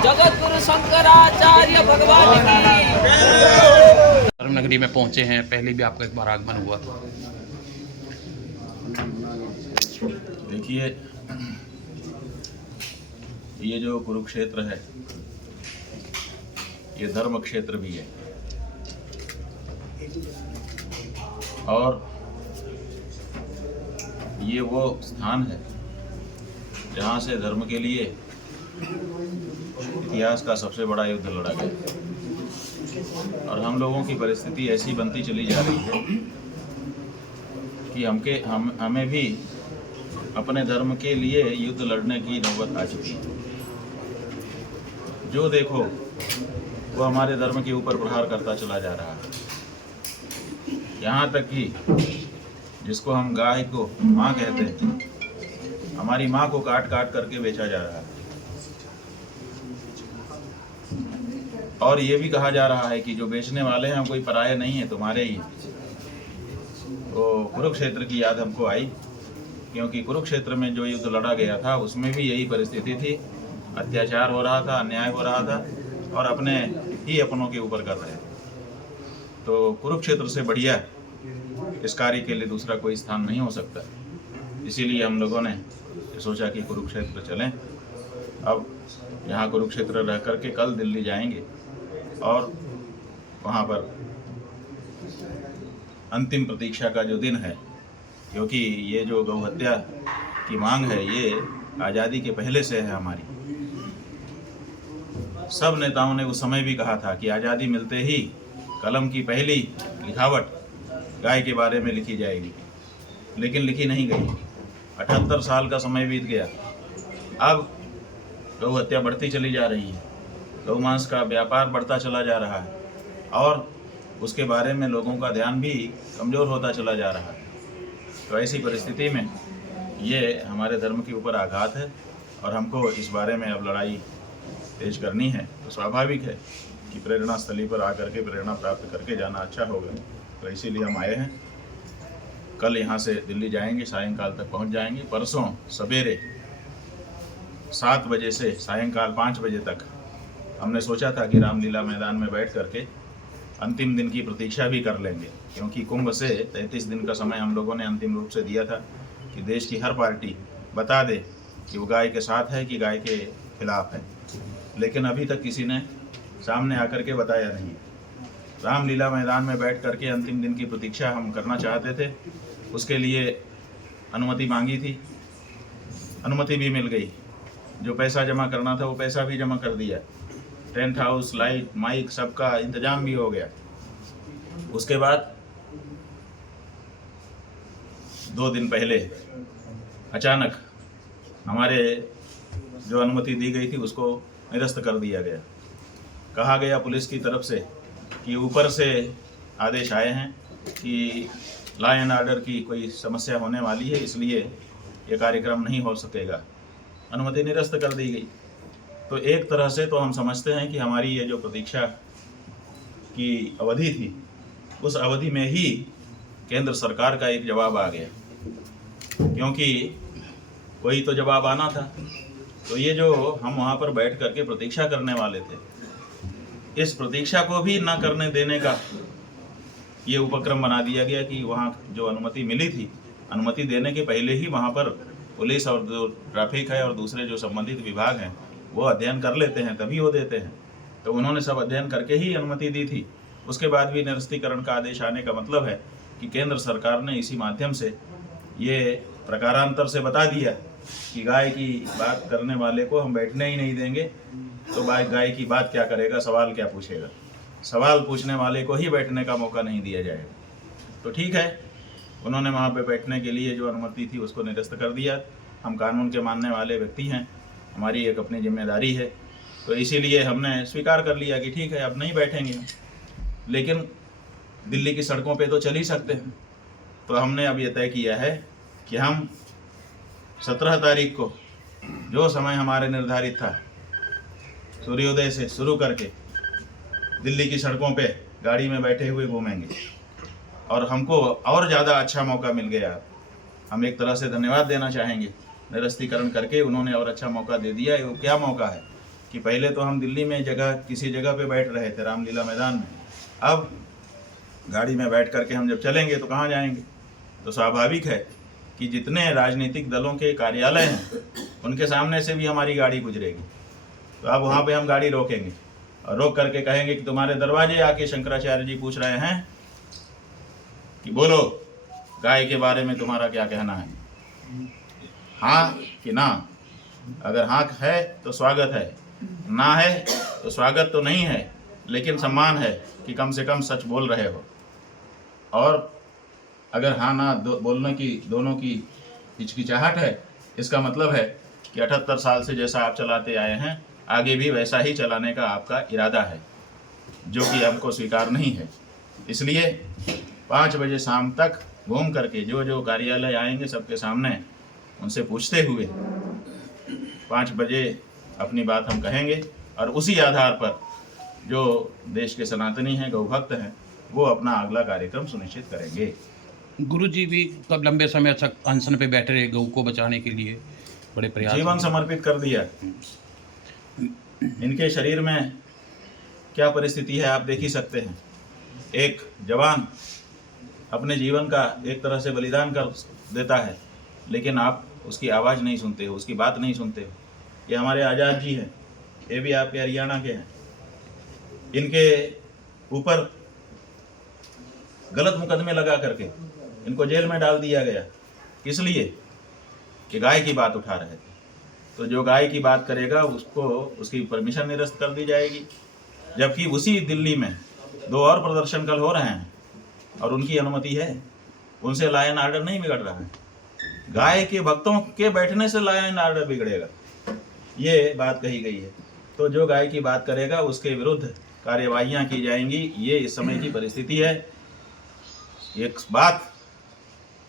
जगत गुरु शंकराचार्य भगवान की। धर्म नगरी में पहुंचे हैं, पहले भी आपका एक बार आगमन हुआ। देखिए, ये जो कुरुक्षेत्र है ये धर्म क्षेत्र भी है और ये वो स्थान है जहाँ से धर्म के लिए इतिहास का सबसे बड़ा युद्ध लड़ा गया। और हम लोगों की परिस्थिति ऐसी बनती चली जा रही है कि हमें भी अपने धर्म के लिए युद्ध लड़ने की नौबत आ चुकी है। जो देखो वो हमारे धर्म के ऊपर प्रहार करता चला जा रहा है। यहाँ तक कि जिसको हम गाय को माँ कहते हैं, हमारी माँ को काट काट करके बेचा जा रहा है। और ये भी कहा जा रहा है कि जो बेचने वाले हैं कोई पराये नहीं है, तुम्हारे ही। तो कुरुक्षेत्र की याद हमको आई, क्योंकि कुरुक्षेत्र में जो युद्ध लड़ा गया था उसमें भी यही परिस्थिति थी। अत्याचार हो रहा था, अन्याय हो रहा था और अपने ही अपनों के ऊपर कर रहे थे। तो कुरुक्षेत्र से बढ़िया इस कार्य के लिए दूसरा कोई स्थान नहीं हो सकता। इसीलिए हम लोगों ने सोचा कि कुरुक्षेत्र चलें। अब यहाँ कुरुक्षेत्र रह करके कल दिल्ली जाएंगे और वहाँ पर अंतिम प्रतीक्षा का जो दिन है, क्योंकि ये जो गौ हत्या की मांग है ये आज़ादी के पहले से है हमारी। सब नेताओं ने उस समय भी कहा था कि आज़ादी मिलते ही कलम की पहली लिखावट गाय के बारे में लिखी जाएगी, लेकिन लिखी नहीं गई। 78 साल का समय बीत गया। अब गौ हत्या बढ़ती चली जा रही है, गौ मांस का व्यापार बढ़ता चला जा रहा है और उसके बारे में लोगों का ध्यान भी कमज़ोर होता चला जा रहा है। तो ऐसी परिस्थिति में ये हमारे धर्म के ऊपर आघात है और हमको इस बारे में अब लड़ाई तेज करनी है। तो स्वाभाविक है कि प्रेरणा स्थली पर आकर के प्रेरणा प्राप्त करके जाना अच्छा होगा। तो इसीलिए हम आए हैं। कल यहाँ से दिल्ली जाएंगे, सायंकाल तक पहुँच जाएंगे। परसों सवेरे 7 बजे से सायंकाल 5 बजे तक हमने सोचा था कि रामलीला मैदान में बैठ करके अंतिम दिन की प्रतीक्षा भी कर लेंगे, क्योंकि कुंभ से 33 दिन का समय हम लोगों ने अंतिम रूप से दिया था कि देश की हर पार्टी बता दे कि वो गाय के साथ है कि गाय के खिलाफ है। लेकिन अभी तक किसी ने सामने आकर के बताया नहीं। रामलीला मैदान में बैठ करके अंतिम दिन की प्रतीक्षा हम करना चाहते थे। उसके लिए अनुमति मांगी थी, अनुमति भी मिल गई। जो पैसा जमा करना था वो पैसा भी जमा कर दिया। टेंट हाउस, लाइट, माइक सबका इंतजाम भी हो गया। उसके बाद 2 दिन पहले अचानक हमारे जो अनुमति दी गई थी उसको निरस्त कर दिया गया। कहा गया पुलिस की तरफ से कि ऊपर से आदेश आए हैं कि लॉ एंड ऑर्डर की कोई समस्या होने वाली है, इसलिए ये कार्यक्रम नहीं हो सकेगा। अनुमति निरस्त कर दी गई। तो एक तरह से तो हम समझते हैं कि हमारी ये जो प्रतीक्षा की अवधि थी उस अवधि में ही केंद्र सरकार का एक जवाब आ गया, क्योंकि कोई तो जवाब आना था। तो ये जो हम वहाँ पर बैठ करके प्रतीक्षा करने वाले थे, इस प्रतीक्षा को भी ना करने देने का ये उपक्रम बना दिया गया कि वहाँ जो अनुमति मिली थी, अनुमति देने के पहले ही वहाँ पर पुलिस और जो ट्रैफिक है और दूसरे जो संबंधित विभाग हैं वो अध्ययन कर लेते हैं, तभी वो देते हैं। तो उन्होंने सब अध्ययन करके ही अनुमति दी थी। उसके बाद भी निरस्तीकरण का आदेश आने का मतलब है कि केंद्र सरकार ने इसी माध्यम से ये प्रकारांतर से बता दिया कि गाय की बात करने वाले को हम बैठने ही नहीं देंगे। तो गाय की बात क्या करेगा, सवाल क्या पूछेगा, सवाल पूछने वाले को ही बैठने का मौका नहीं दिया जाएगा। तो ठीक है, उन्होंने वहाँ पे बैठने के लिए जो अनुमति थी उसको निरस्त कर दिया। हम कानून के मानने वाले व्यक्ति हैं, हमारी एक अपनी जिम्मेदारी है। तो इसीलिए हमने स्वीकार कर लिया कि ठीक है अब नहीं बैठेंगे, लेकिन दिल्ली की सड़कों पे तो चल ही सकते हैं। तो हमने अब ये तय किया है कि हम 17 तारीख को जो समय हमारे निर्धारित था, सूर्योदय से शुरू करके दिल्ली की सड़कों पे गाड़ी में बैठे हुए घूमेंगे। और हमको और ज़्यादा अच्छा मौका मिल गया। हम एक तरह से धन्यवाद देना चाहेंगे निरस्तीकरण करके उन्होंने और अच्छा मौका दे दिया है। वो क्या मौका है कि पहले तो हम दिल्ली में किसी जगह पे बैठ रहे थे, रामलीला मैदान में। अब गाड़ी में बैठ करके हम जब चलेंगे तो कहाँ जाएंगे? तो स्वाभाविक है कि जितने राजनीतिक दलों के कार्यालय हैं उनके सामने से भी हमारी गाड़ी गुजरेगी। तो अब वहाँ पे हम गाड़ी रोकेंगे और रोक करके कहेंगे कि तुम्हारे दरवाजे आके शंकराचार्य जी पूछ रहे हैं कि बोलो गाय के बारे में तुम्हारा क्या कहना है, हाँ कि ना। अगर हाँ है तो स्वागत है, ना है तो स्वागत तो नहीं है, लेकिन सम्मान है कि कम से कम सच बोल रहे हो। और अगर हाँ ना बोलने की दोनों की हिचकिचाहट है, इसका मतलब है कि 78 साल से जैसा आप चलाते आए हैं आगे भी वैसा ही चलाने का आपका इरादा है, जो कि हमको स्वीकार नहीं है। इसलिए 5 बजे शाम तक घूम करके जो जो कार्यालय आएंगे सबके सामने उनसे पूछते हुए 5 बजे अपनी बात हम कहेंगे, और उसी आधार पर जो देश के सनातनी हैं, गौ भक्त हैं, वो अपना अगला कार्यक्रम सुनिश्चित करेंगे। गुरु जी भी कब लंबे समय तक अनशन पे बैठे रहे, गौ को बचाने के लिए बड़े प्रयास, जीवन समर्पित कर दिया। इनके शरीर में क्या परिस्थिति है आप देख ही सकते हैं। एक जवान अपने जीवन का एक तरह से बलिदान कर देता है, लेकिन आप उसकी आवाज़ नहीं सुनते हो, उसकी बात नहीं सुनते हो। ये हमारे आज़ाद जी हैं, ये भी आपके हरियाणा के हैं। इनके ऊपर गलत मुकदमे लगा करके इनको जेल में डाल दिया गया, किस लिए कि गाय की बात उठा रहे थे। तो जो गाय की बात करेगा उसको उसकी परमिशन निरस्त कर दी जाएगी। जबकि उसी दिल्ली में 2 और प्रदर्शन कल हो रहे हैं और उनकी अनुमति है, उनसे लॉ एंड ऑर्डर नहीं बिगड़ रहा है। गाय के भक्तों के बैठने से लॉ एंड ऑर्डर बिगड़ेगा, ये बात कही गई है। तो जो गाय की बात करेगा उसके विरुद्ध कार्यवाहियाँ की जाएंगी। ये इस समय की परिस्थिति है। एक बात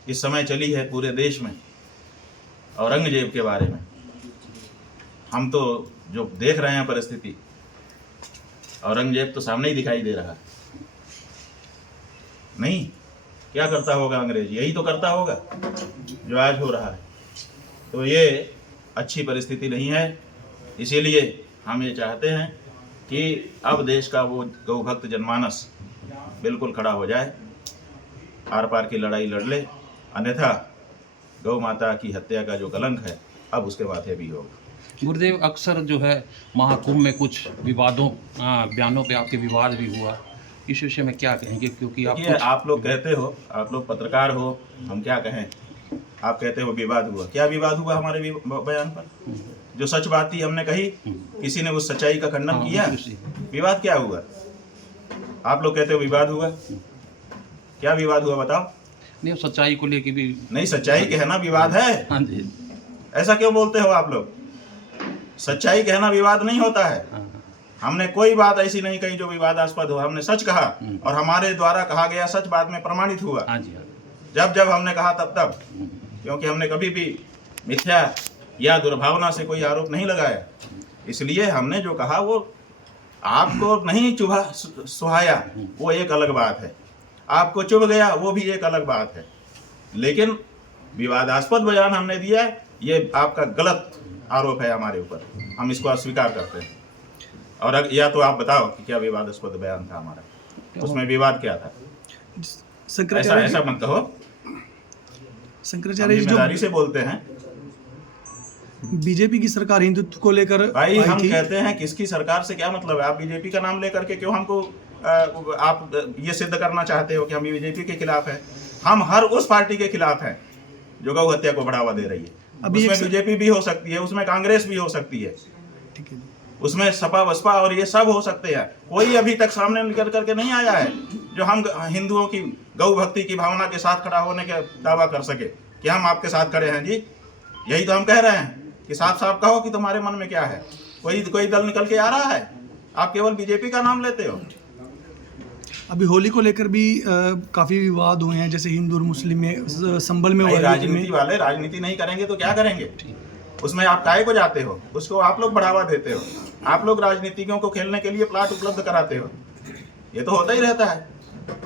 इस समय चली है पूरे देश में औरंगजेब के बारे में। हम तो जो देख रहे हैं परिस्थिति, औरंगजेब तो सामने ही दिखाई दे रहा है। नहीं, क्या करता होगा अंग्रेज? यही तो करता होगा जो आज हो रहा है। तो ये अच्छी परिस्थिति नहीं है। इसीलिए हम ये चाहते हैं कि अब देश का वो गौ भक्त जनमानस बिल्कुल खड़ा हो जाए, आर पार की लड़ाई लड़ ले, अन्यथा गौ माता की हत्या का जो कलंक है अब उसके माथे भी होगा। गुरुदेव, अक्सर जो है महाकुंभ में कुछ विवादों बयानों पे आपके विवाद भी हुआ, इस विषय में क्या कहेंगे? क्योंकि आप लोग कहते हो, आप लोग पत्रकार हो, हम क्या कहें, आप कहते हो विवाद हुआ। क्या विवाद हुआ हमारे बयान पर? जो सच बात थी हमने कही, किसी ने उस सच्चाई का खंडन किया, विवाद क्या हुआ? आप लोग कहते हो विवाद हुआ, क्या विवाद हुआ बताओ? नहीं, सच्चाई को लेके भी नहीं, सच्चाई कहना विवाद है। हाँ जी, ऐसा क्यों बोलते हो आप लोग? सच्चाई कहना विवाद नहीं होता है। हमने कोई बात ऐसी नहीं कही जो विवादास्पद हो। हमने सच कहा और हमारे द्वारा कहा गया सच बाद में प्रमाणित हुआ। हाँ जी, जब जब हमने कहा तब, क्योंकि हमने कभी भी मिथ्या या दुर्भावना से कोई आरोप नहीं लगाया। इसलिए हमने जो कहा वो आपको नहीं चुभा सुहाया, वो एक अलग बात है। आपको चुभ गया, वो भी एक अलग बात है। लेकिन विवादास्पद बयान हमने दिया, ये आपका गलत आरोप है हमारे ऊपर, हम इसको अस्वीकार करते हैं। और या तो आप बताओ कि क्या विवादास्पद बयान था हमारा, उसमें विवाद क्या था? ऐसा मत कहो, शंकराचार्य जी जिम्मेदारी से बोलते हैं। बीजेपी की सरकार हिंदुत्व को लेकर भाई हम कहते हैं किसकी सरकार से क्या मतलब है? आप बीजेपी का नाम लेकर के क्यों हमको आप ये सिद्ध करना चाहते हो कि हम बीजेपी के खिलाफ हैं? हम हर उस पार्टी के खिलाफ हैं जो गौ हत्या को बढ़ावा दे रही है। उसमें बीजेपी भी हो सकती है, उसमें कांग्रेस भी हो सकती है, उसमें सपा बसपा और ये सब हो सकते हैं। कोई अभी तक सामने निकल करके नहीं आया है जो हम हिंदुओं की गौ भक्ति की भावना के साथ खड़ा होने का दावा कर सके कि हम आपके साथ खड़े हैं। जी यही तो हम कह रहे हैं कि साफ साफ कहो कि तुम्हारे मन में क्या है। कोई दल निकल के आ रहा है, आप केवल बीजेपी का नाम लेते हो। अभी होली को लेकर भी काफी विवाद हुए हैं, जैसे हिंदू और मुस्लिम में संबल में। राजनीति वाले राजनीति नहीं करेंगे तो क्या करेंगे? उसमें आप काहे को जाते हो? उसको आप लोग बढ़ावा देते हो। आप लोग राजनीतिज्ञों को खेलने के लिए प्लाट उपलब्ध कराते हो। ये तो होता ही रहता है।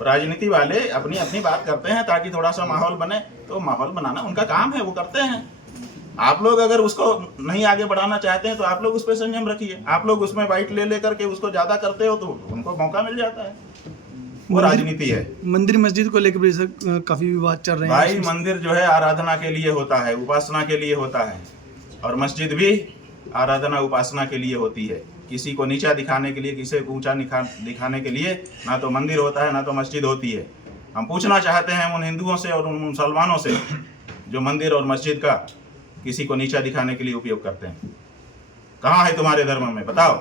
राजनीति वाले अपनी अपनी बात करते हैं ताकि थोड़ा सा माहौल बने, तो माहौल बनाना उनका काम है, वो करते हैं। आप लोग अगर उसको नहीं आगे बढ़ाना चाहते हैं तो आप लोग उस पर संयम रखिए। आप लोग उसमें बाइट ले लेकर के उसको ज्यादा करते हो तो उनको मौका मिल जाता है, वो राजनीति है। मंदिर मस्जिद को लेकर भी सर काफी विवाद चल रहे हैं। भाई मंदिर जो है आराधना के लिए होता है, उपासना के लिए होता है, और मस्जिद भी आराधना उपासना के लिए होती है। किसी को नीचा दिखाने के लिए, किसी को ऊंचा दिखाने के लिए ना तो मंदिर होता है ना तो मस्जिद होती है। हम पूछना चाहते हैं उन हिंदुओं से और उन मुसलमानों से जो मंदिर और मस्जिद का किसी को नीचा दिखाने के लिए उपयोग करते हैं, कहाँ है तुम्हारे धर्म में, बताओ।